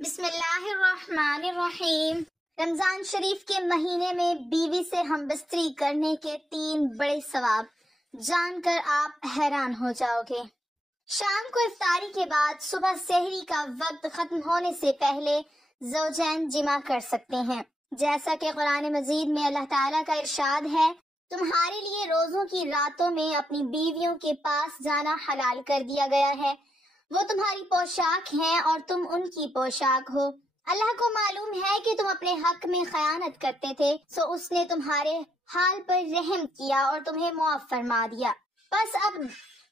بسم اللہ الرحمن الرحیم۔ رمضان شریف کے مہینے میں بیوی سے ہم بستری کرنے کے 3 بڑے ثواب جان کر آپ حیران ہو جاؤ گے۔ شام کو افطاری کے بعد صبح سحری کا وقت ختم ہونے سے پہلے زوجین جمع کر سکتے ہیں، جیسا کہ قرآن مجید میں اللہ تعالیٰ کا ارشاد ہے، تمہارے لیے روزوں کی راتوں میں اپنی بیویوں کے پاس جانا حلال کر دیا گیا ہے، وہ تمہاری پوشاک ہیں اور تم ان کی پوشاک ہو۔ اللہ کو معلوم ہے کہ تم اپنے حق میں خیانت کرتے تھے، سو اس نے تمہارے حال پر رحم کیا اور تمہیں معاف فرما دیا۔ بس اب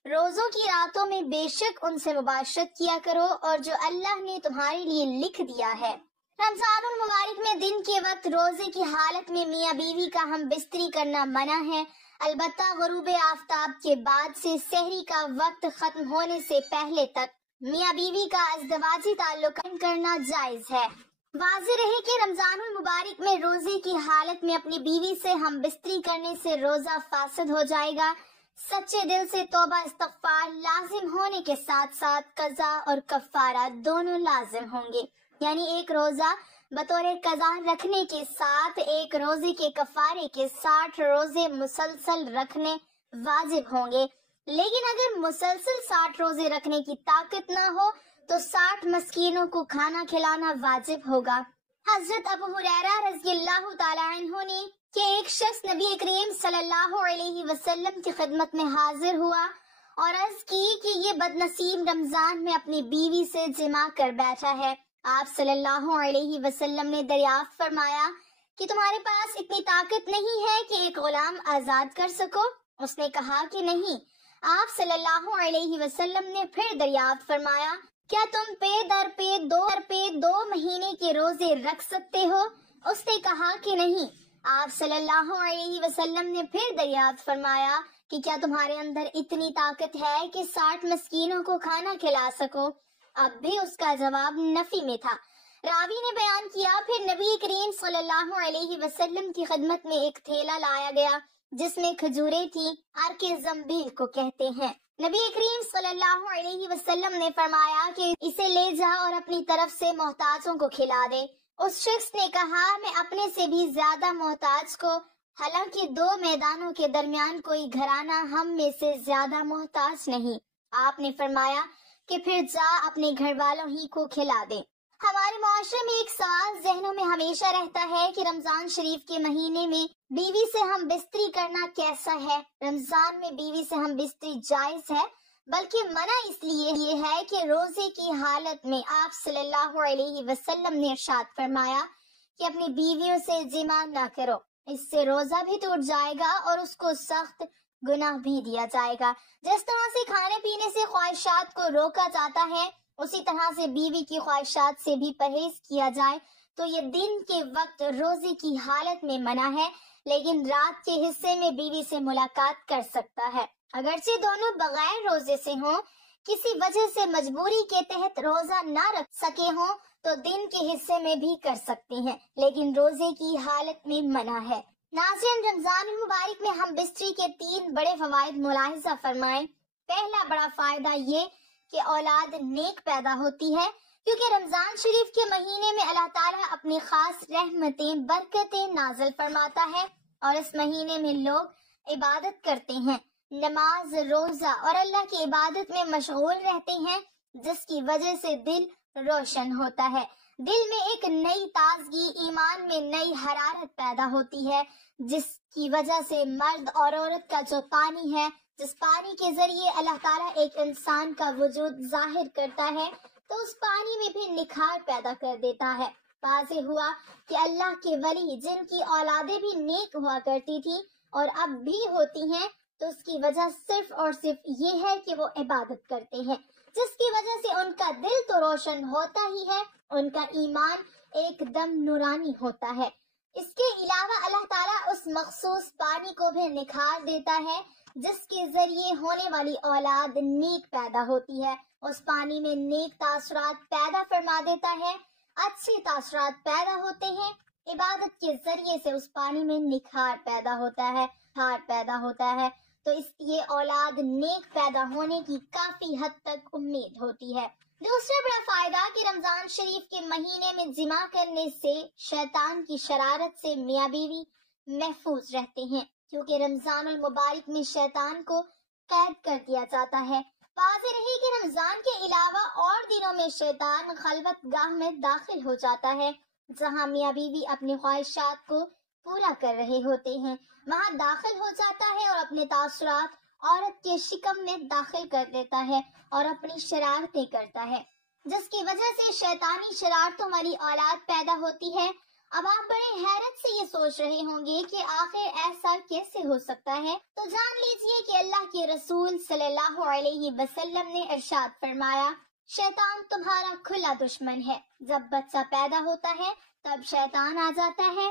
روزوں کی راتوں میں بے شک ان سے مباشرت کیا کرو اور جو اللہ نے تمہارے لیے لکھ دیا ہے۔ رمضان المبارک میں دن کے وقت روزے کی حالت میں میاں بیوی کا ہم بستری کرنا منع ہے، البتہ غروب آفتاب کے بعد سے سحری کا وقت ختم ہونے سے پہلے تک میاں بیوی کا ازدواجی تعلق کرنا جائز ہے۔ واضح رہے کہ رمضان المبارک میں روزے کی حالت میں اپنی بیوی سے ہم بستری کرنے سے روزہ فاسد ہو جائے گا۔ سچے دل سے توبہ استغفار لازم ہونے کے ساتھ ساتھ قضا اور کفارہ دونوں لازم ہوں گے، یعنی ایک روزہ بطور قضا رکھنے کے ساتھ ایک روزے کے کفارے کے 60 روزے مسلسل رکھنے واجب ہوں گے۔ لیکن اگر مسلسل 60 روزے رکھنے کی طاقت نہ ہو تو 60 مسکینوں کو کھانا کھلانا واجب ہوگا۔ حضرت ابو ہریرہ رضی اللہ تعالی عنہ نے کہ ایک شخص نبی کریم صلی اللہ علیہ وسلم کی خدمت میں حاضر ہوا اور عرض کی کہ یہ بد نصیب رمضان میں اپنی بیوی سے جمع کر بیٹھا ہے۔ آپ صلی اللہ علیہ وسلم نے دریافت فرمایا کہ تمہارے پاس اتنی طاقت نہیں ہے کہ ایک غلام آزاد کر سکو؟ اس نے کہا کہ نہیں۔ آپ صلی اللہ علیہ وسلم نے پھر دریافت فرمایا، کیا تم پے در پے 2 مہینے کے روزے رکھ سکتے ہو؟ اس نے کہا کہ نہیں۔ آپ صلی اللہ علیہ وسلم نے پھر دریافت فرمایا کہ کیا تمہارے اندر اتنی طاقت ہے کہ 60 مسکینوں کو کھانا کھلا سکو؟ اب بھی اس کا جواب نفی میں تھا۔ راوی نے بیان کیا، پھر نبی کریم صلی اللہ علیہ وسلم کی خدمت میں ایک تھیلا لایا گیا جس میں کھجوریں تھیں، عرق زنبیل کو کہتے ہیں۔ نبی کریم صلی اللہ علیہ وسلم نے فرمایا کہ اسے لے جا اور اپنی طرف سے محتاجوں کو کھلا دے۔ اس شخص نے کہا، میں اپنے سے بھی زیادہ محتاج کو، حالانکہ 2 میدانوں کے درمیان کوئی گھرانہ ہم میں سے زیادہ محتاج نہیں۔ آپ نے فرمایا کہ پھر جا اپنے گھر والوں ہی کو کھلا دے۔ ہمارے معاشرے میں ایک سوال ذہنوں میں ہمیشہ رہتا ہے کہ رمضان شریف کے مہینے میں بیوی سے ہم بستری کرنا کیسا ہے؟ رمضان میں بیوی سے ہم بستری جائز ہے، بلکہ منع اس لیے یہ ہے کہ روزے کی حالت میں آپ صلی اللہ علیہ وسلم نے ارشاد فرمایا کہ اپنی بیویوں سے جمع نہ کرو، اس سے روزہ بھی ٹوٹ جائے گا اور اس کو سخت گناہ بھی دیا جائے گا۔ جس طرح سے کھانے پینے سے خواہشات کو روکا جاتا ہے، اسی طرح سے بیوی کی خواہشات سے بھی پرہیز کیا جائے تو یہ دن کے وقت روزے کی حالت میں منع ہے، لیکن رات کے حصے میں بیوی سے ملاقات کر سکتا ہے۔ اگرچہ دونوں بغیر روزے سے ہوں، کسی وجہ سے مجبوری کے تحت روزہ نہ رکھ سکے ہوں تو دن کے حصے میں بھی کر سکتے ہیں، لیکن روزے کی حالت میں منع ہے۔ ناظرین، رمضان المبارک میں ہم بستری کے 3 بڑے فوائد ملاحظہ فرمائیں۔ پہلا بڑا فائدہ یہ کہ اولاد نیک پیدا ہوتی ہے، کیونکہ رمضان شریف کے مہینے میں اللہ تعالیٰ اپنی خاص رحمتیں برکتیں نازل فرماتا ہے اور اس مہینے میں لوگ عبادت کرتے ہیں، نماز روزہ اور اللہ کی عبادت میں مشغول رہتے ہیں، جس کی وجہ سے دل روشن ہوتا ہے۔ دل میں ایک نئی تازگی، ایمان میں نئی حرارت پیدا ہوتی ہے، جس کی وجہ سے مرد اور عورت کا جو پانی ہے، جس پانی کے ذریعے اللہ تعالیٰ ایک انسان کا وجود ظاہر کرتا ہے تو اس پانی میں بھی نکھار پیدا کر دیتا ہے۔ واضح ہوا کہ اللہ کے ولی جن کی اولادیں بھی نیک ہوا کرتی تھی اور اب بھی ہوتی ہیں، تو اس کی وجہ صرف اور صرف یہ ہے کہ وہ عبادت کرتے ہیں، جس کی وجہ سے ان کا دل تو روشن ہوتا ہی ہے، ان کا ایمان ایک دم نورانی ہوتا ہے۔ اس کے علاوہ اللہ تعالیٰ اس مخصوص پانی کو بھی نکھار دیتا ہے جس کے ذریعے ہونے والی اولاد نیک پیدا ہوتی ہے۔ اس پانی میں نیک تاثرات پیدا فرما دیتا ہے، اچھے تاثرات پیدا ہوتے ہیں، عبادت کے ذریعے سے اس پانی میں نکھار پیدا ہوتا ہے، ہار پیدا ہوتا ہے، تو اس لیے اولاد نیک پیدا ہونے کی کافی حد تک امید ہوتی ہے۔ دوسرا بڑا فائدہ کہ رمضان شریف کے مہینے میں جمع کرنے سے شیطان کی شرارت سے میاں بیوی محفوظ رہتے ہیں، کیونکہ رمضان المبارک میں شیطان کو قید کر دیا جاتا ہے۔ واضح رہے کہ رمضان کے علاوہ اور دنوں میں شیطان خلوت گاہ میں داخل ہو جاتا ہے، جہاں میاں بیوی اپنی خواہشات کو پورا کر رہے ہوتے ہیں، وہاں داخل ہو جاتا ہے اور اپنے تاثرات عورت کے شکم میں داخل کر دیتا ہے اور اپنی شرارتیں کرتا ہے، جس کی وجہ سے شیطانی شرارتوں والی اولاد پیدا ہوتی ہے۔ اب آپ بڑے حیرت سے یہ سوچ رہے ہوں گے کہ آخر ایسا کیسے ہو سکتا ہے، تو جان لیجئے کہ اللہ کے رسول صلی اللہ علیہ وسلم نے ارشاد فرمایا، شیطان تمہارا کھلا دشمن ہے۔ جب بچہ پیدا ہوتا ہے تب شیطان آ جاتا ہے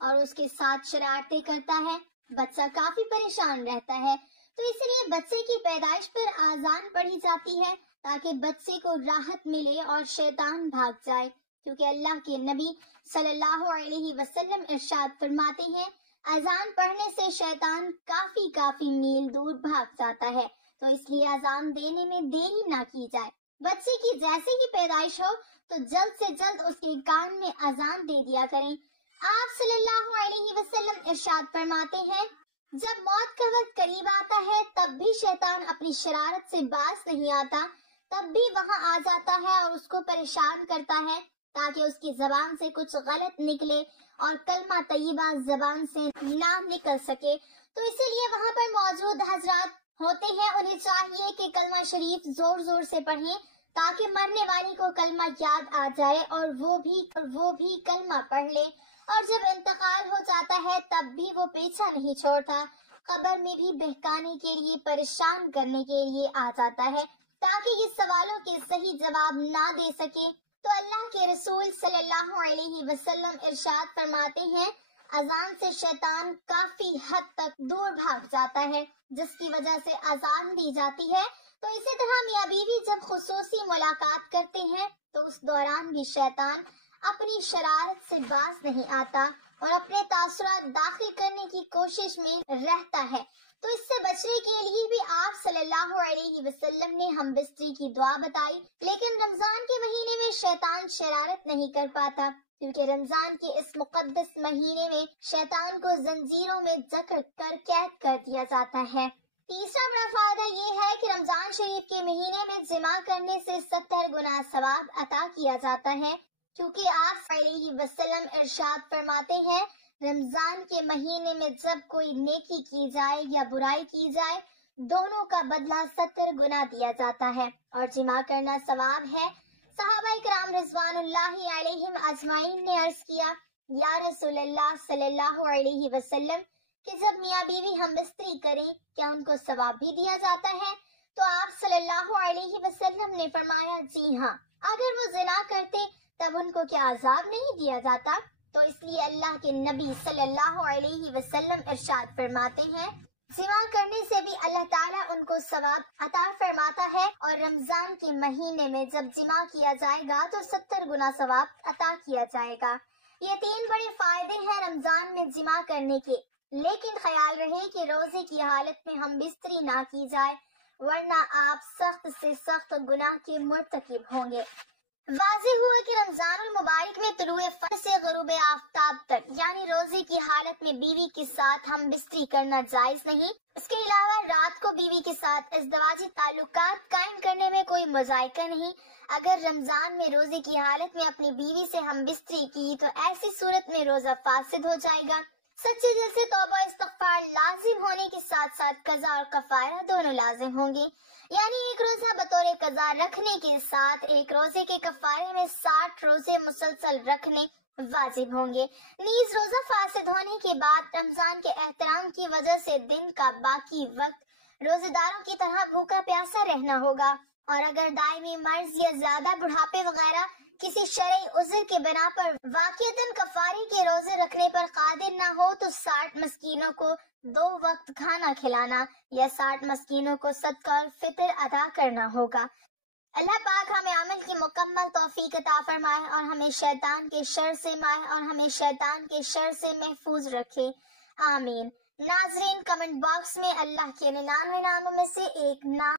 اور اس کے ساتھ شرارتیں کرتا ہے، بچہ کافی پریشان رہتا ہے، تو اس لیے بچے کی پیدائش پر آذان پڑھی جاتی ہے تاکہ بچے کو راحت ملے اور شیطان بھاگ جائے، کیونکہ اللہ کے نبی صلی اللہ علیہ وسلم ارشاد فرماتے ہیں، اذان پڑھنے سے شیطان کافی میل دور بھاگ جاتا ہے، تو اس لیے اذان دینے میں دیری نہ کی جائے۔ بچے کی جیسے ہی پیدائش ہو تو جلد سے جلد اس کے کان میں اذان دے دیا کریں۔ آپ صلی اللہ علیہ وسلم ارشاد فرماتے ہیں، جب موت کا وقت قریب آتا ہے تب بھی شیطان اپنی شرارت سے باز نہیں آتا، تب بھی وہاں آ جاتا ہے اور اس کو پریشان کرتا ہے تاکہ اس کی زبان سے کچھ غلط نکلے اور کلمہ طیبہ زبان سے نہ نکل سکے، تو اسی لیے وہاں پر موجود حضرات ہوتے ہیں، انہیں چاہیے کہ کلمہ شریف زور زور سے پڑھیں تاکہ مرنے والی کو کلمہ یاد آ جائے اور وہ بھی کلمہ پڑھ لے، اور جب انتقال ہو جاتا ہے تب بھی وہ پیچھا نہیں چھوڑتا، قبر میں بھی بہکانے کے لیے، پریشان کرنے کے لیے آ جاتا ہے تاکہ یہ سوالوں کے صحیح جواب نہ دے سکے۔ تو اللہ کے رسول صلی اللہ علیہ وسلم ارشاد فرماتے ہیں، اذان سے شیطان کافی حد تک دور بھاگ جاتا ہے، جس کی وجہ سے اذان دی جاتی ہے۔ تو اسی طرح میاں بیوی جب خصوصی ملاقات کرتے ہیں تو اس دوران بھی شیطان اپنی شرارت سے باز نہیں آتا اور اپنے تاثرات داخل کرنے کی کوشش میں رہتا ہے، تو اس سے بچنے کے لیے بھی آپ صلی اللہ علیہ وسلم نے ہم بستری کی دعا بتائی۔ لیکن رمضان کے مہینے میں شیطان شرارت نہیں کر پاتا، کیونکہ رمضان کے اس مقدس مہینے میں شیطان کو زنجیروں میں جکڑ کر قید کر دیا جاتا ہے۔ تیسرا بڑا فائدہ یہ ہے کہ رمضان شریف کے مہینے میں جمع کرنے سے 70 گنا ثواب عطا کیا جاتا ہے، کیونکہ آپ علیہ وسلم ارشاد فرماتے ہیں، رمضان کے مہینے میں جب کوئی نیکی کی جائے یا برائی کی جائے، دونوں کا بدلہ 70 گنا دیا جاتا ہے اور جمع کرنا ثواب ہے۔ صحابہ کرام رضوان اللہ علیہم اجمعین نے عرض کیا، یا رسول اللہ صلی اللہ علیہ وسلم، کہ جب میاں بیوی ہم بستری کریں کیا ان کو ثواب بھی دیا جاتا ہے؟ تو آپ صلی اللہ علیہ وسلم نے فرمایا، جی ہاں، اگر وہ زنا کرتے تب ان کو کیا عذاب نہیں دیا جاتا؟ تو اس لیے اللہ کے نبی صلی اللہ علیہ وسلم ارشاد فرماتے ہیں، جمع کرنے سے بھی اللہ تعالیٰ ان کو ثواب عطا فرماتا ہے، اور رمضان کے مہینے میں جب جمع کیا جائے گا تو 70 گنا ثواب عطا کیا جائے گا۔ یہ 3 بڑے فائدے ہیں رمضان میں جمع کرنے کے، لیکن خیال رہے کہ روزے کی حالت میں ہم بستری نہ کی جائے، ورنہ آپ سخت سے سخت گناہ کے مرتکب ہوں گے۔ واضح ہوا کہ رمضان المبارک میں طلوع فجر سے غروب آفتاب تک یعنی روزے کی حالت میں بیوی کے ساتھ ہم بستری کرنا جائز نہیں۔ اس کے علاوہ رات کو بیوی کے ساتھ ازدواجی تعلقات قائم کرنے میں کوئی مذائقہ نہیں۔ اگر رمضان میں روزے کی حالت میں اپنی بیوی سے ہم بستری کی تو ایسی صورت میں روزہ فاسد ہو جائے گا۔ سچے دل سے توبہ استغفار لازم ہونے کے ساتھ ساتھ قضا اور کفارہ دونوں لازم ہوں گے، یعنی ایک روزہ بطور قضا رکھنے کے ساتھ ایک روزے کے کفارے میں 60 روزے مسلسل رکھنے واجب ہوں گے۔ نیز روزہ فاسد ہونے کے بعد رمضان کے احترام کی وجہ سے دن کا باقی وقت روزے داروں کی طرح بھوکا پیاسا رہنا ہوگا، اور اگر دائمی مرض یا زیادہ بڑھاپے وغیرہ کسی شرعی عذر کے بنا پر واقعتاً کفارے کے روزے رکھنے پر قادر نہ ہو تو 60 مسکینوں کو 2 وقت کھانا کھلانا یا 60 مسکینوں کو صدقہ الفطر ادا کرنا ہوگا۔ اللہ پاک ہمیں عمل کی مکمل توفیق عطا فرمائے اور ہمیں شیطان کے شر سے محفوظ رکھے، آمین۔ ناظرین، کمنٹ باکس میں اللہ کے 99 ناموں میں سے ایک نام